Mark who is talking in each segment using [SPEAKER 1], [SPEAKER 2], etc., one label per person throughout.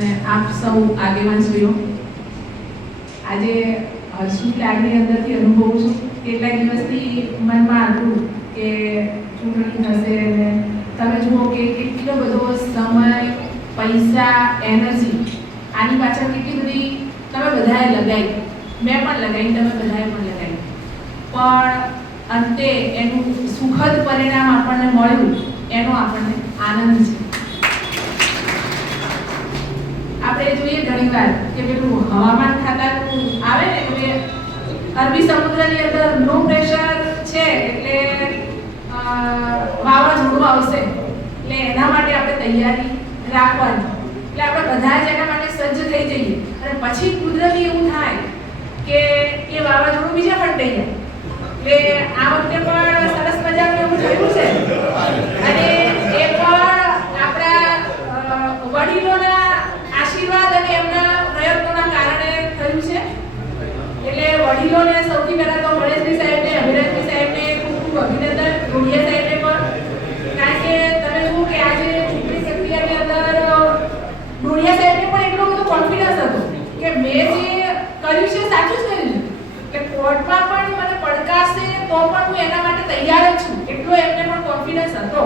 [SPEAKER 1] અને આપ સૌ આગેવાનશ્રીઓ આજે હર્ષની લાગણી અંદરથી અનુભવું છું. કેટલાક દિવસથી મનમાં હતું કે ચૂંટણી થશે અને તમે જુઓ કે કેટલો બધો સમય, પૈસા એનર્જી આની પાછળ કેટલી બધી તમે બધાએ લગાવી મેં પણ લગાવી તમે બધાએ પણ લગાવી પણ અંતે એનું સુખદ પરિણામ આપણને મળ્યું, એનો આપણને આનંદ છે. જોઈએ કે પેલું હવામાન ખાતાનું આવે ને, એટલે અરબી સમુદ્રની અંદર નો પ્રેશર છે, એટલે વાવાઝોડું આવશે. એટલે એના માટે આપણે તૈયારી રાખવાની. એટલે આપણે બધા જ એના માટે સજ્જ થઈ જઈએ. અને પછી કુદરતી એવું થાય કે એ વાવાઝોડું બીજા પણ થઈ જાય. એટલે આ વખતે પણ સરસ મજાનું એવું થયું છે. અને એ પણ આપણા વડીલોના આશીર્વાદ અને એમના પ્રયત્નોના કારણે થયું છે એટલે વડીલોને સૌથી પહેલા તો ગણેશભાઈ સાહેબને અભિરાજભાઈ સાહેબને ખૂબ ખૂબ અભિનંદન રોડિયા સાહેબને પણ. કારણ કે તમે જુઓ કે આજે ચૂંટણી પ્રક્રિયાની અંદર ડોડિયા સાહેબને પણ એટલો બધો કોન્ફિડન્સ હતો કે મેં જે કર્યું છે સાચું જ કર્યું એટલે કોર્ટમાં પણ મને પડકારશે તો પણ હું એના માટે તૈયાર જ છું. એટલો એમને પણ કોન્ફિડન્સ હતો.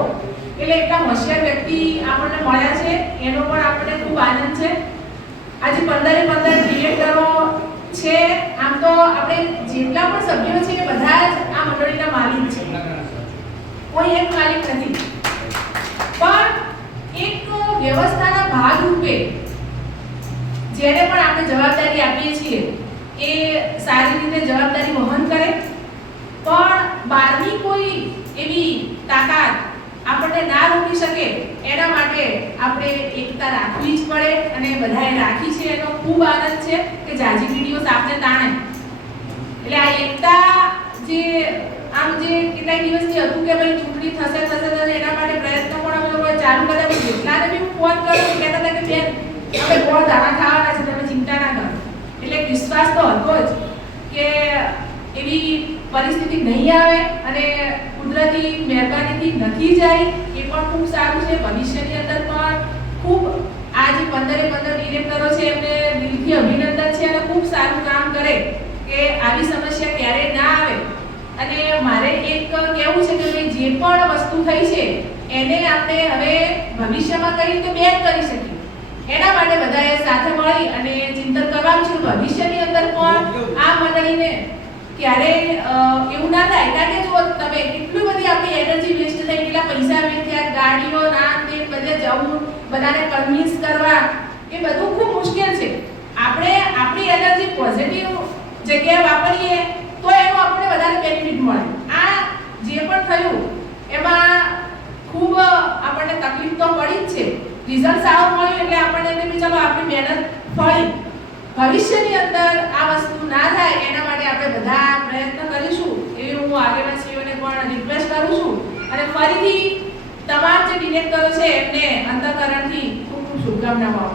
[SPEAKER 1] એટલે એટલા હોશિયાર વ્યક્તિ આપણને મળ્યા છે. એનો પણ આપણને ખૂબ આનંદ છે. આજે પંદરે પંદર ડિરેક્ટરો છે આમ તો આપણે જેટલા પણ સભ્યો છે એ બધા જ આ મંડળીના માલિક છે. કોઈ એક માલિક નથી. પણ એક વ્યવસ્થાના ભાગ રૂપે જેને પણ આપણે જવાબદારી આપીએ છીએ એ સારી રીતે જવાબદારી વહન કરે. પણ બહારની કોઈ એવી તાકાત આપણને ના રોકી શકે એના માટે આપણે એકતા રાખવી જ પડે અને બધાએ રાખી છે એનો ખૂબ આનંદ છે કે જાજી પીઢીઓ સામને તાણે. એટલે આ એકતા જે, આમ જે કેટલાય દિવસથી હતું કે ભાઈ ચૂંટણી થશે થશે થશે, એના માટે પ્રયત્નો પણ અમે લોકોએ ચાલુ કર્યા પણ જેટલાને બી હું ફોન કર્યો, તો કહેતા હતા કે બેન, અમે બહુ દાણા ખાવાના છે, તમે ચિંતા ના કરો. એટલે વિશ્વાસ તો હતો જ કે એવી પરિસ્થિતિ નહીં આવે અને કુદરતી મહેરબાનીથી નથી જાય, એ પણ ખૂબ સારું છે. ભવિષ્યની અંદર પણ ખૂબ આ જે પંદરે પંદર ડિરેક્ટરો છે, એમને દિલથી અભિનંદન છે અને ખૂબ સારું કામ કરે કે આવી સમસ્યા ક્યારેય ના આવે. અને મારે એક કહેવું છે કે જે પણ વસ્તુ થઈ છે, એને આપણે હવે ભવિષ્યમાં કઈ રીતે બેન કરી શકીએ? એના માટે બધાએ સાથે મળી અને ચિંતન કરવાનું છે. ભવિષ્યની અંદર પણ આ મંડળીને ક્યારે એવું ના થાય. કારણ કે જો તમે કેટલી બધી આપણી એનર્જી વેસ્ટ થઈ, કેટલા પૈસા વેસ્ટ થયા, ગાડીઓ ના તે બધે જવું, બધાને કન્વિન્સ કરવા, એ બધું ખૂબ મુશ્કેલ છે. આપણે આપણી એનર્જી પોઝિટિવ જગ્યાએ વાપરીએ, તો એનો આપણે વધારે બેનિફિટ મળે. આ જે પણ થયું, એમાં ખૂબ આપણને તકલીફ તો પડી જ છે. રિઝલ્ટ સારું મળ્યું એટલે આપણને એમ કે ચલો આપણી મહેનત ફળી. ભવિષ્યની અંદર આ વસ્તુ ના થાય, એના માટે આપણે બધા પ્રયત્ન કરીશું. એવી હું આગેવાનશ્રીઓને પણ રિક્વેસ્ટ કરું છું. અને ફરીથી તમામ જે ડિરેક્ટરો છે, એમને અંતઃકરણથી ખૂબ ખૂબ શુભકામનાઓ